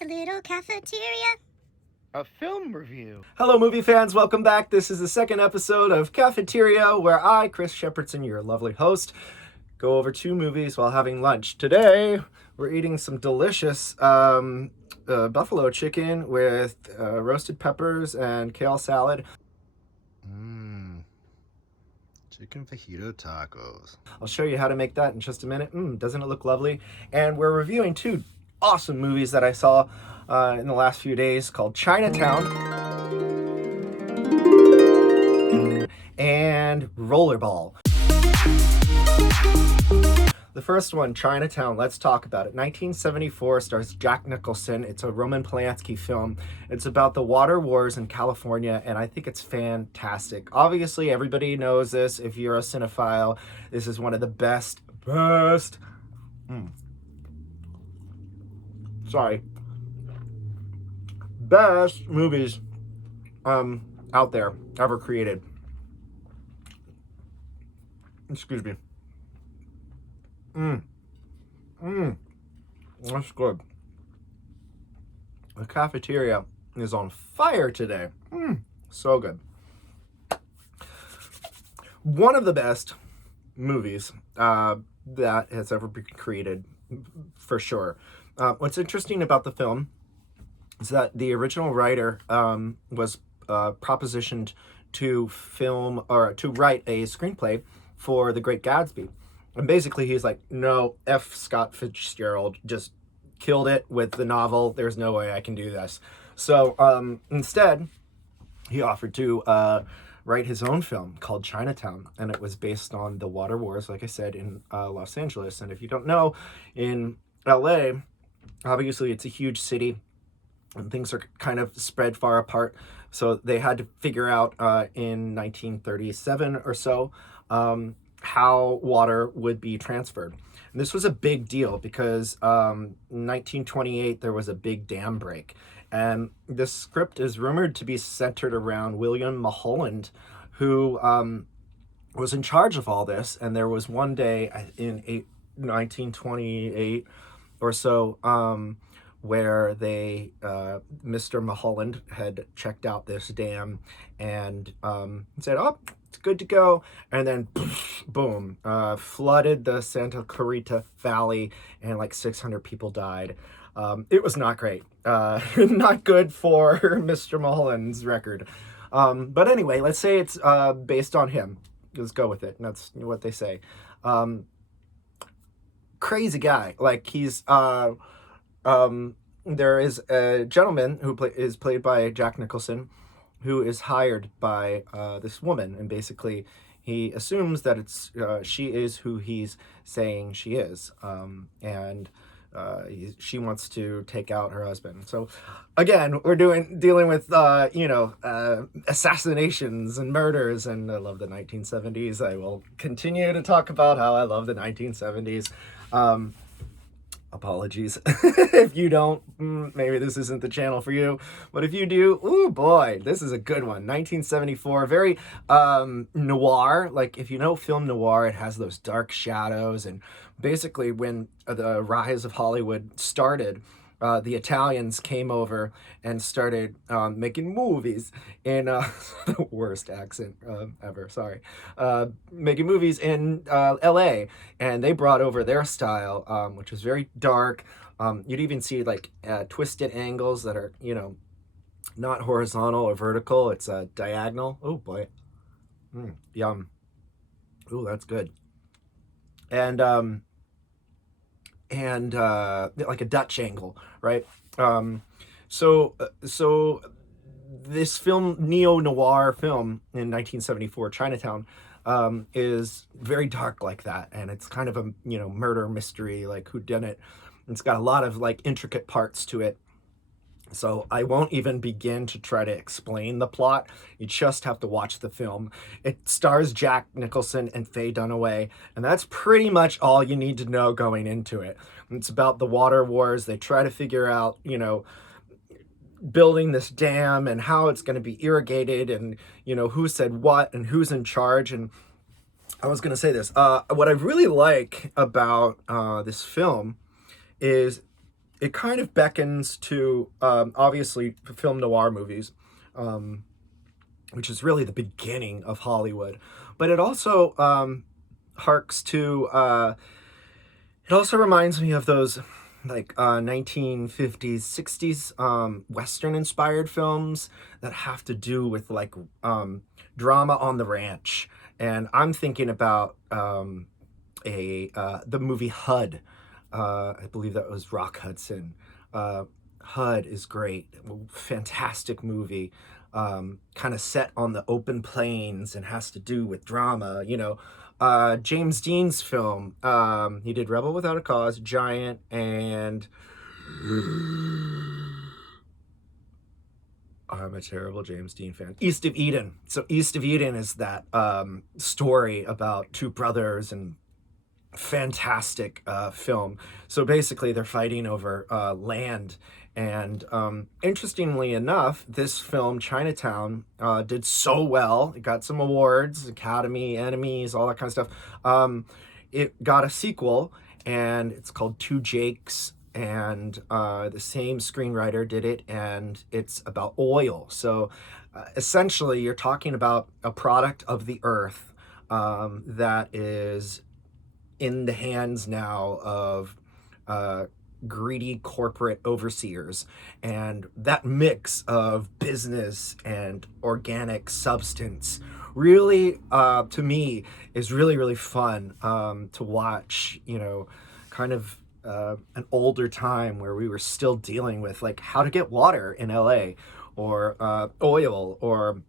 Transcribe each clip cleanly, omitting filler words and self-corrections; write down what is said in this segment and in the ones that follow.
It's a little cafeteria. A film review. Hello, movie fans. Welcome back. This is the second episode of Cafeteria, where I, Chris Shepardson, your lovely host, go over two movies while having lunch. Today, we're eating some delicious buffalo chicken with roasted peppers and kale salad. Chicken fajito tacos. I'll show you how to make that in just a minute. Doesn't it look lovely? And we're reviewing two awesome movies that I saw in the last few days called Chinatown and Rollerball. The first one, Chinatown, let's talk about it. 1974, stars Jack Nicholson. It's a Roman Polanski film. It's about the water wars in California, and I think it's fantastic. Obviously, everybody knows this. If you're a cinephile, this is one of the best movies out there ever created. Excuse me. That's good. The cafeteria is on fire today. So good. One of the best movies that has ever been created, for sure. What's interesting about the film is that the original writer was propositioned to film or to write a screenplay for The Great Gatsby. And basically he's like, no, F. Scott Fitzgerald just killed it with the novel. There's no way I can do this. So instead, he offered to write his own film called Chinatown. And it was based on the water wars, like I said, in Los Angeles. And if you don't know, in LA, obviously it's a huge city and things are kind of spread far apart. So they had to figure out in 1937 or so how water would be transferred. And this was a big deal because in 1928 there was a big dam break. And this script is rumored to be centered around William Mulholland, who was in charge of all this. And there was one day in 1928 or so where they, Mr. Mulholland had checked out this dam and said, oh, it's good to go. And then, boom, flooded the Santa Clarita Valley and like 600 people died. It was not great. Not good for Mr. Mulholland's record. But anyway, let's say it's based on him. Let's go with it. And that's what they say. Crazy guy. Like he's... there is a gentleman who is played by Jack Nicholson, who is hired by this woman, and basically he assumes that it's she is who he's saying she is, and she wants to take out her husband. So again, we're dealing with assassinations and murders, and I love the 1970s. I will continue to talk about how I love the 1970s. Apologies if you don't, maybe this isn't the channel for you, but if you do, ooh boy, this is a good one. 1974, very noir. Like if you know film noir, it has those dark shadows, and basically when the rise of Hollywood started, the Italians came over and started making movies in the worst accent ever, sorry, making movies in LA, and they brought over their style, which was very dark. You'd even see like twisted angles that are, not horizontal or vertical, it's diagonal. Oh boy. Yum. Ooh, that's good. And like a Dutch angle, right? So this film, Neo Noir film in 1974, Chinatown, is very dark like that, and it's kind of a murder mystery, like whodunit. It's got a lot of like intricate parts to it. So I won't even begin to try to explain the plot. You just have to watch the film. It stars Jack Nicholson and Faye Dunaway, and that's pretty much all you need to know going into it. It's about the water wars. They try to figure out, building this dam and how it's going to be irrigated, and, who said what and who's in charge. And I was going to say this. What I really like about this film is it kind of beckons to, obviously, film noir movies, which is really the beginning of Hollywood. But it also harks to, it also reminds me of those like 1950s, 60s Western inspired films that have to do with like drama on the ranch. And I'm thinking about the movie HUD. I believe that was Rock Hudson. HUD is great, fantastic movie, kind of set on the open plains and has to do with drama. James Dean's film. He did Rebel Without a Cause, Giant, and I'm a terrible James Dean fan. East of Eden. So East of Eden is that story about two brothers, and fantastic film. So basically they're fighting over land. And interestingly enough, this film, Chinatown, did so well. It got some awards, Academy, Enemies, all that kind of stuff. It got a sequel, and it's called Two Jakes. And the same screenwriter did it, and it's about oil. So essentially, you're talking about a product of the earth that is in the hands now of greedy corporate overseers, and that mix of business and organic substance really, to me, is really, really fun to watch. Kind of an older time where we were still dealing with like how to get water in LA, or oil, or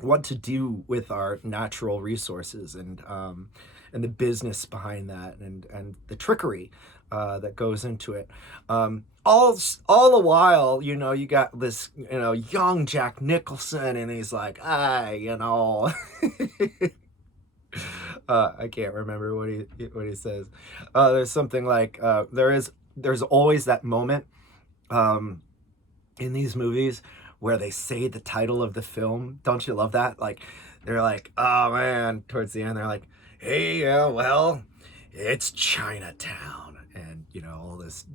what to do with our natural resources, and the business behind that, and the trickery that goes into it. All the while, you got this, young Jack Nicholson, and he's like, I can't remember what he says. There's something like, there's always that moment in these movies where they say the title of the film. Don't you love that? Like, they're like, oh man, towards the end, they're like, hey, well, it's Chinatown. And, all this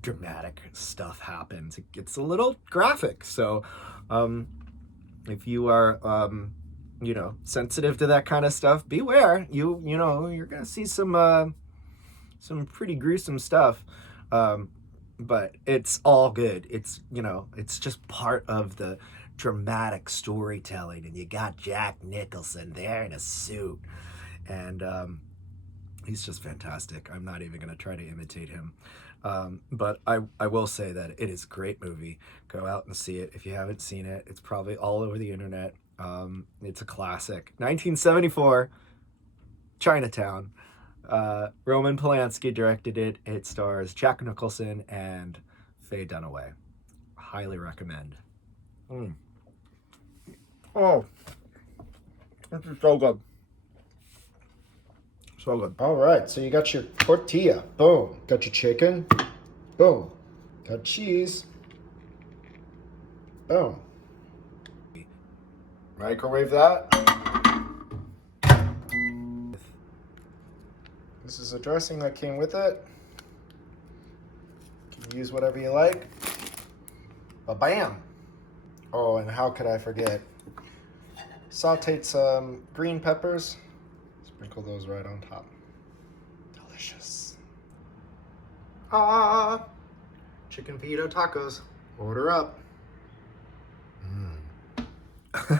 dramatic stuff happens. It gets a little graphic. So, if you are, sensitive to that kind of stuff, beware. You're going to see some pretty gruesome stuff. But it's all good. It's just part of the dramatic storytelling. And you got Jack Nicholson there in a suit. And he's just fantastic. I'm not even going to try to imitate him. But I will say that it is a great movie. Go out and see it. If you haven't seen it, it's probably all over the internet. It's a classic. 1974, Chinatown. Roman Polanski directed it. It stars Jack Nicholson and Faye Dunaway. Highly recommend. Oh, this is so good. So good. All right, so you got your tortilla. Boom. Got your chicken. Boom. Got cheese. Boom. Microwave that. This is a dressing that came with it. You can use whatever you like. Ba-bam. Oh, and how could I forget? Sauteed some green peppers. Sprinkle those right on top. Delicious. Chicken fajito tacos. Order up.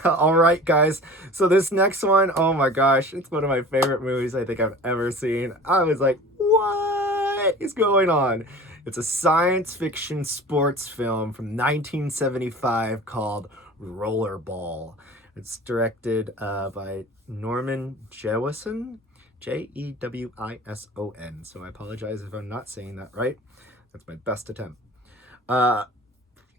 All right, guys. So this next one, oh my gosh, it's one of my favorite movies I think I've ever seen. I was like, what is going on? It's a science fiction sports film from 1975 called Rollerball. It's directed by Norman Jewison, Jewison. So I apologize if I'm not saying that right. That's my best attempt.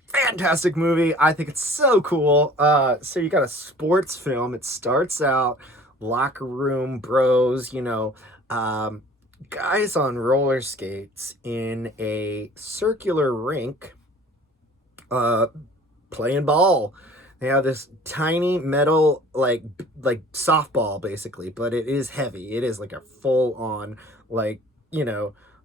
Fantastic movie. I think it's so cool. So you got a sports film. It starts out locker room bros, guys on roller skates in a circular rink, playing ball. They have this tiny metal, like softball basically, but it is heavy. It is like a full on,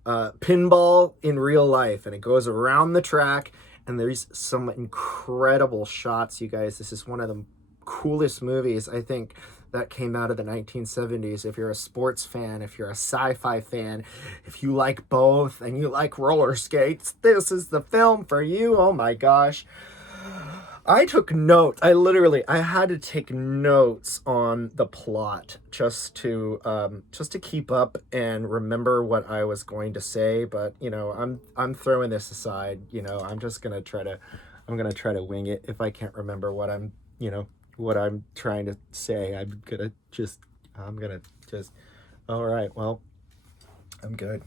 pinball in real life, and it goes around the track, and there's some incredible shots, you guys. This is one of the coolest movies, I think, that came out of the 1970s. If you're a sports fan, if you're a sci-fi fan, if you like both and you like roller skates, this is the film for you. Oh my gosh. I took notes. I had to take notes on the plot just to keep up and remember what I was going to say. But I'm throwing this aside. I'm gonna try to wing it. If I can't remember what I'm trying to say, I'm gonna just. All right. Well, I'm good.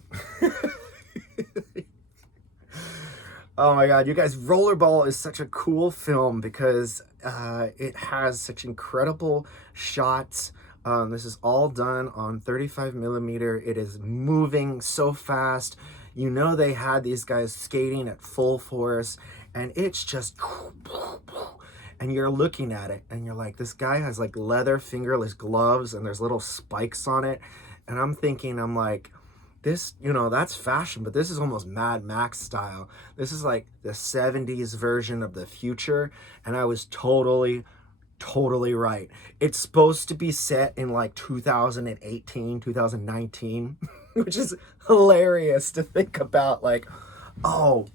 Oh my God, you guys, Rollerball is such a cool film because it has such incredible shots. This is all done on 35 millimeter. It is moving so fast. They had these guys skating at full force, and it's just, and you're looking at it and you're like, this guy has like leather fingerless gloves and there's little spikes on it. And I'm like, this, that's fashion, but this is almost Mad Max style. This is like the 70s version of the future. And I was totally right. It's supposed to be set in like 2018, 2019, which is hilarious to think about. Like, oh,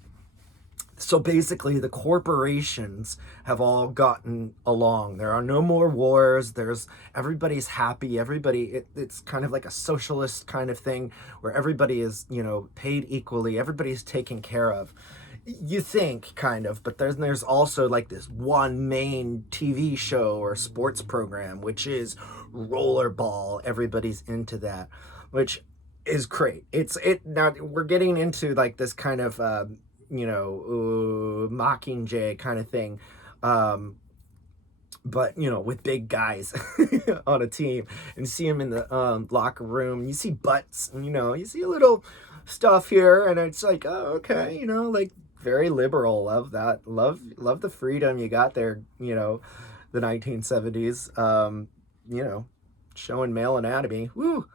so basically the corporations have all gotten along. There are no more wars. Everybody's happy. It's kind of like a socialist kind of thing where everybody is, paid equally. Everybody's taken care of. You think, kind of, but there's also like this one main TV show or sports program, which is Rollerball. Everybody's into that, which is great. Now we're getting into like this kind of, Mockingjay kind of thing. But, with big guys on a team, and see them in the locker room. You see butts, and, you see a little stuff here, and it's like, oh, okay, like very liberal. Love that. Love the freedom you got there, the 1970s, showing male anatomy. Woo.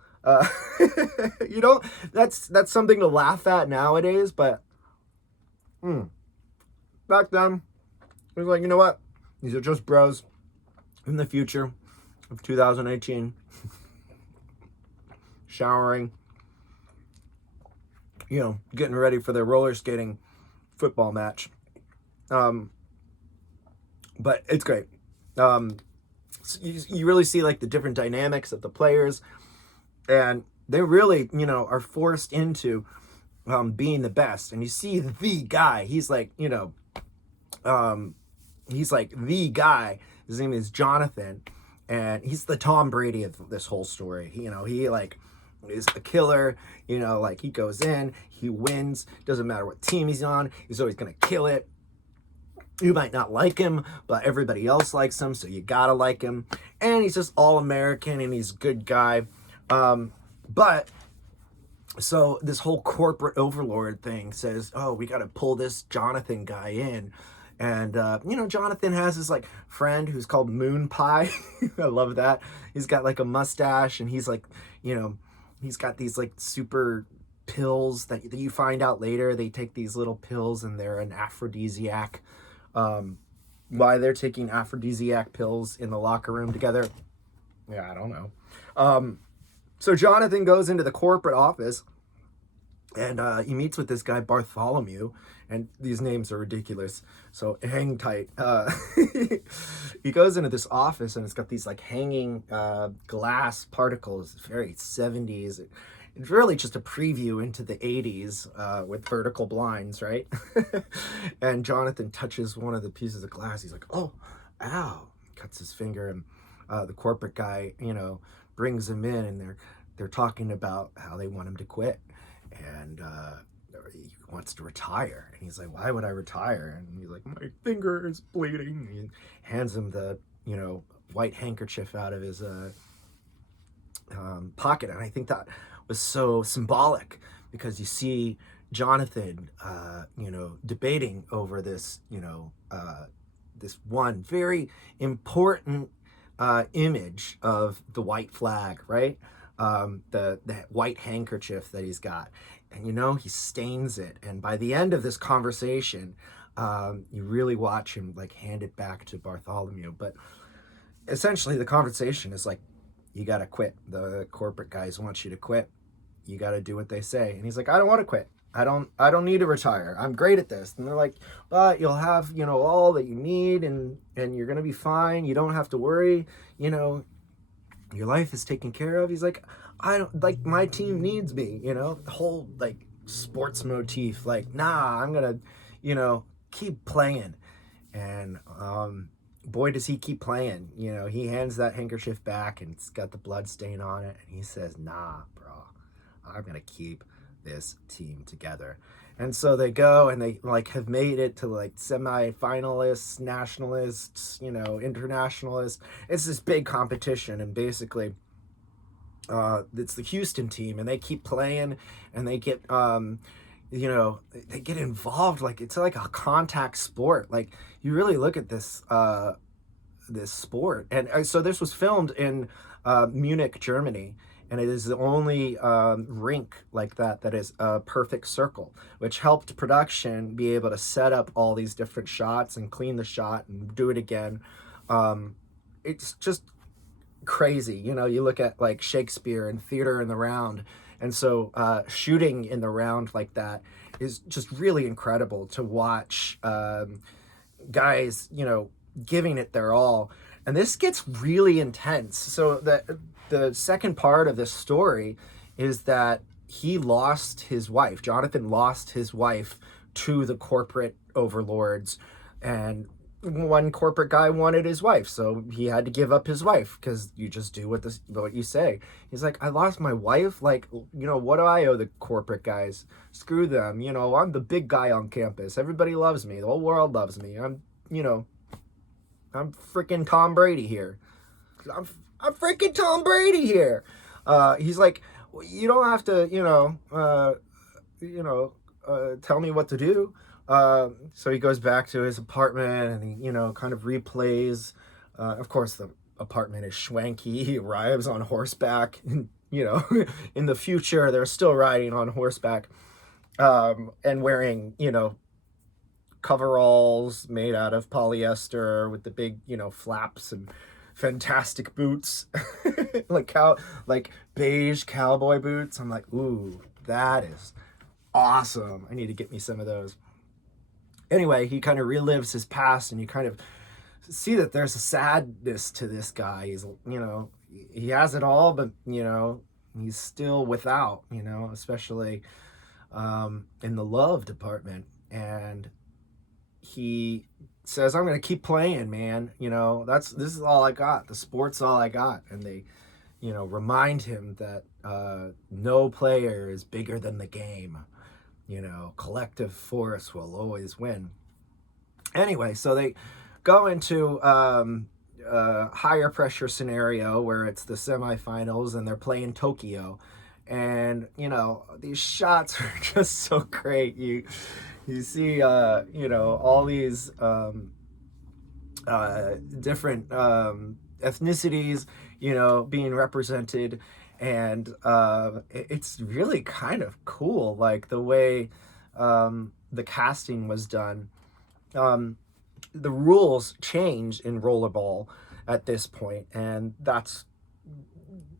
That's something to laugh at nowadays, but back then, it was like, you know what? These are just bros in the future of 2018. Showering, getting ready for their roller skating football match. But it's great. So you really see like the different dynamics of the players, and they really, are forced into being the best. And you see the guy, he's like the guy. His name is Jonathan, and he's the Tom Brady of this whole story. He like is a killer. Like he goes in, he wins. Doesn't matter what team he's on, he's always gonna kill it. You might not like him, but everybody else likes him, so you gotta like him. And he's just all American, and he's a good guy. But so this whole corporate overlord thing says, oh, we got to pull this Jonathan guy in. And, Jonathan has this like friend who's called Moon Pie. I love that. He's got like a mustache, and he's like, he's got these like super pills that you find out later. They take these little pills, and they're an aphrodisiac. Why they're taking aphrodisiac pills in the locker room together, yeah, I don't know. So Jonathan goes into the corporate office, and he meets with this guy Bartholomew, and these names are ridiculous, so hang tight. He goes into this office, and it's got these like hanging glass particles. It's very 70s. It's really just a preview into the 80s with vertical blinds, right? And Jonathan touches one of the pieces of glass. He's like, oh, ow, cuts his finger, and the corporate guy, brings him in, and they're talking about how they want him to quit, and he wants to retire. And he's like, why would I retire? And he's like, my finger is bleeding. And he hands him the white handkerchief out of his pocket. And I think that was so symbolic, because you see Jonathan debating over this this one very important image of the white flag, right? The white handkerchief that he's got. and he stains it. And by the end of this conversation, you really watch him like hand it back to Bartholomew. But essentially the conversation is like, you got to quit. The corporate guys want you to quit. You got to do what they say. And he's like, I don't want to quit. I don't need to retire. I'm great at this. And they're like, but you'll have, all that you need, and you're going to be fine. You don't have to worry. Your life is taken care of. He's like, I don't, like, my team needs me, the whole like sports motif, like, nah, I'm going to, keep playing. And, boy, does he keep playing. He hands that handkerchief back and it's got the blood stain on it. And he says, nah, bro, I'm going to keep this team together. And so they go and they like have made it to like semi-finalists, nationalists, internationalists. It's this big competition, and basically it's the Houston team, and they keep playing, and they get they get involved. Like, it's like a contact sport. Like, you really look at this this sport. And so this was filmed in Munich, Germany. And it is the only rink like that is a perfect circle, which helped production be able to set up all these different shots and clean the shot and do it again. It's just crazy. You look at like Shakespeare and theater in the round. And so shooting in the round like that is just really incredible to watch guys, giving it their all. And this gets really intense. So the second part of this story is that he lost his wife. Jonathan lost his wife to the corporate overlords, and one corporate guy wanted his wife, so he had to give up his wife, because you just do what you say. He's like, I lost my wife. Like, what do I owe the corporate guys? Screw them. I'm the big guy on campus. Everybody loves me. The whole world loves me. I'm freaking Tom Brady here. I'm freaking Tom Brady here. He's like, well, you don't have to, tell me what to do. So he goes back to his apartment, and he, kind of replays. Of course, the apartment is schwanky. He arrives on horseback. And, in the future, they're still riding on horseback, and wearing, coveralls made out of polyester with the big, flaps, and fantastic boots, like beige cowboy boots. I'm like, ooh, that is awesome. I need to get me some of those. Anyway, he kind of relives his past, and you kind of see that there's a sadness to this guy. He's, he has it all, but, he's still without, especially in the love department. And he says, I'm going to keep playing, man. This is all I got. The sport's all I got. And they, remind him that no player is bigger than the game. Collective force will always win. Anyway, so they go into a higher pressure scenario where it's the semifinals, and they're playing Tokyo. And, these shots are just so great. You see, all these different ethnicities, being represented. And it's really kind of cool, like the way the casting was done. The rules change in Rollerball at this point, and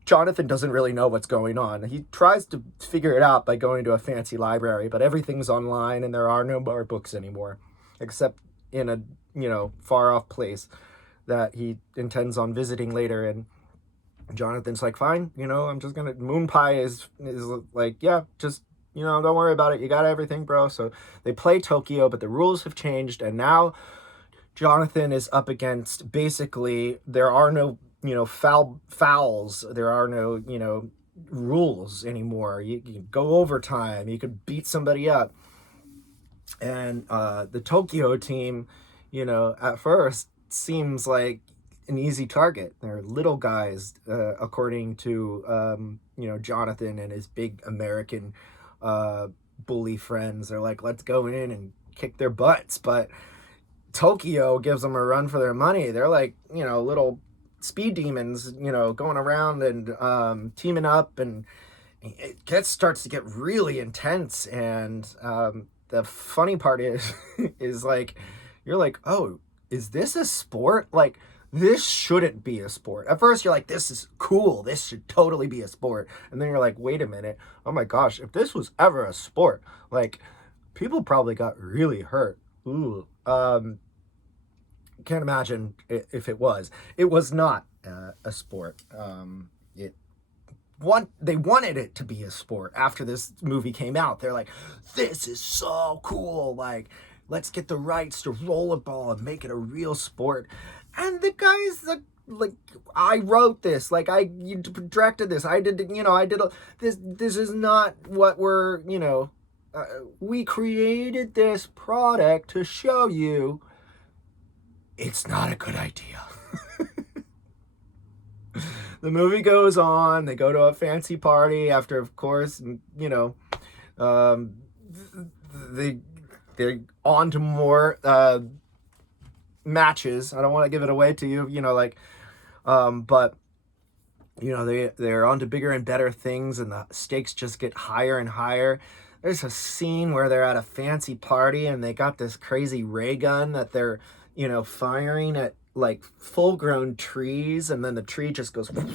Jonathan doesn't really know what's going on. He tries to figure it out by going to a fancy library, but everything's online, and there are no more books anymore, except in a far off place that he intends on visiting later. And Jonathan's like, fine, I'm just gonna, moon pie is like, yeah, just, don't worry about it. You got everything, bro. So they play Tokyo, but the rules have changed. And now Jonathan is up against, basically, there are no, fouls. There are no, rules anymore. You can go overtime. You could beat somebody up. And the Tokyo team, at first seems like an easy target. They're little guys, according to Jonathan and his big American bully friends. They're like, let's go in and kick their butts. But Tokyo gives them a run for their money. They're like, little speed demons, going around and teaming up, and starts to get really intense, and the funny part is is like you're like, oh, is this a sport? Like, this shouldn't be a sport. At first you're like, this is cool, this should totally be a sport, and then you're like, wait a minute, oh my gosh, if this was ever a sport, like, people probably got really hurt. Ooh. Can't imagine if it was. It was not a sport. They wanted it to be a sport after this movie came out. They're like, this is so cool. Like, let's get the rights to rollerball and make it a real sport. And the guys like I wrote this, like you directed this, I did, this is not what we're, we created this product to show you it's not a good idea. The movie goes on. They go to a fancy party after, of course, they're on to more matches. I don't want to give it away to you, but they're on to bigger and better things, and the stakes just get higher and higher. There's a scene where they're at a fancy party and they got this crazy ray gun that they're, firing at like full-grown trees, and then the tree just goes and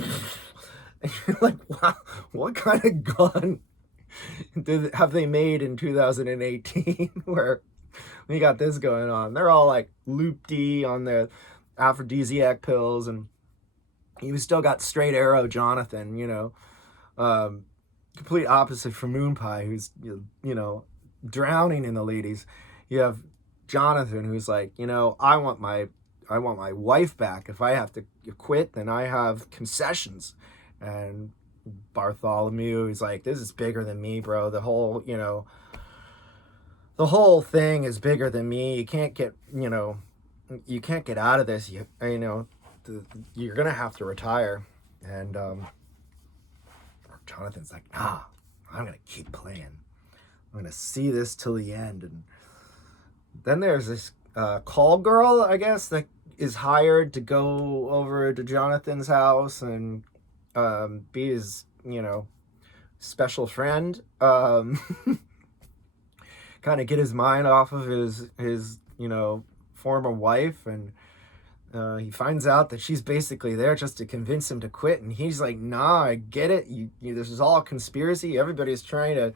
you're like, wow, what kind of gun have they made in 2018 where we got this going on? They're all like loopy on their aphrodisiac pills, and you still got straight arrow Jonathan, complete opposite from Moon Pie, who's drowning in the ladies. You have Jonathan, who's like, I want my wife back. If I have to quit, then I have concessions. And Bartholomew is like, this is bigger than me, bro. The whole thing is bigger than me. You can't get out of this. You're gonna have to retire. And Jonathan's like, nah, I'm gonna keep playing. I'm gonna see this till the end. And then there's this call girl, I guess, that is hired to go over to Jonathan's house and be his, special friend. Kind of get his mind off of his former wife, and he finds out that she's basically there just to convince him to quit, and he's like, nah, I get it. This is all a conspiracy. Everybody's trying to,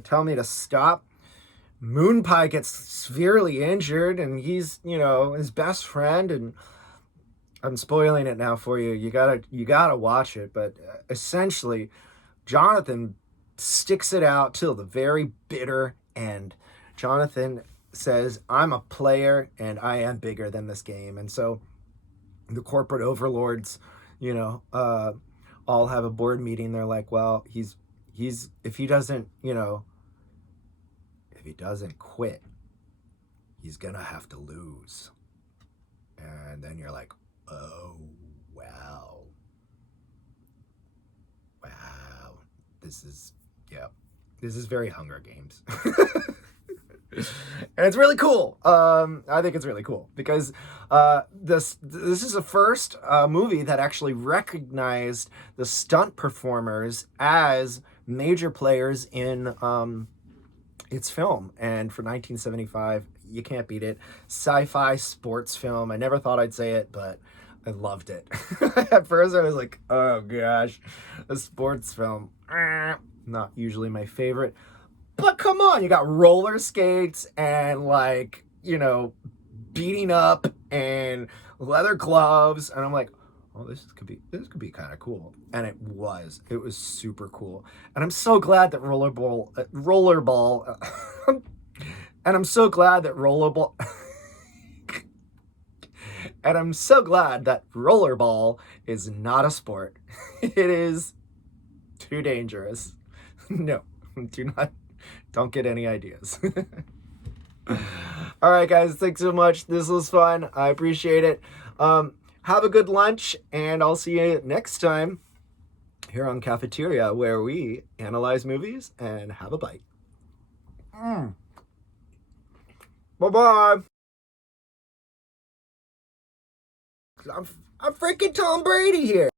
tell me to stop. Moon Pie gets severely injured, and he's, his best friend, and I'm spoiling it now for you. You gotta watch it. But essentially, Jonathan sticks it out till the very bitter end. Jonathan says, I'm a player, and I am bigger than this game. And so the corporate overlords, all have a board meeting. They're like, well, he's if he doesn't quit, he's gonna have to lose. And then you're like, oh, wow, this is very Hunger Games. And it's really cool. I think it's really cool because this is the first movie that actually recognized the stunt performers as major players in its film. And for 1975, you can't beat it. Sci-Fi sports film. I never thought I'd say it, but I loved it. At first, I was like, oh gosh, a sports film. Not usually my favorite. But come on, you got roller skates and beating up and leather gloves, and I'm like, oh, this could be kind of cool. And it was super cool. And I'm so glad that rollerball, and I'm so glad that rollerball, and I'm so glad that rollerball is not a sport. It is too dangerous. No, don't get any ideas. All right, guys, thanks so much. This was fun. I appreciate it. Have a good lunch, and I'll see you next time here on Cafeteria, where we analyze movies and have a bite. Bye-bye. I'm freaking Tom Brady here.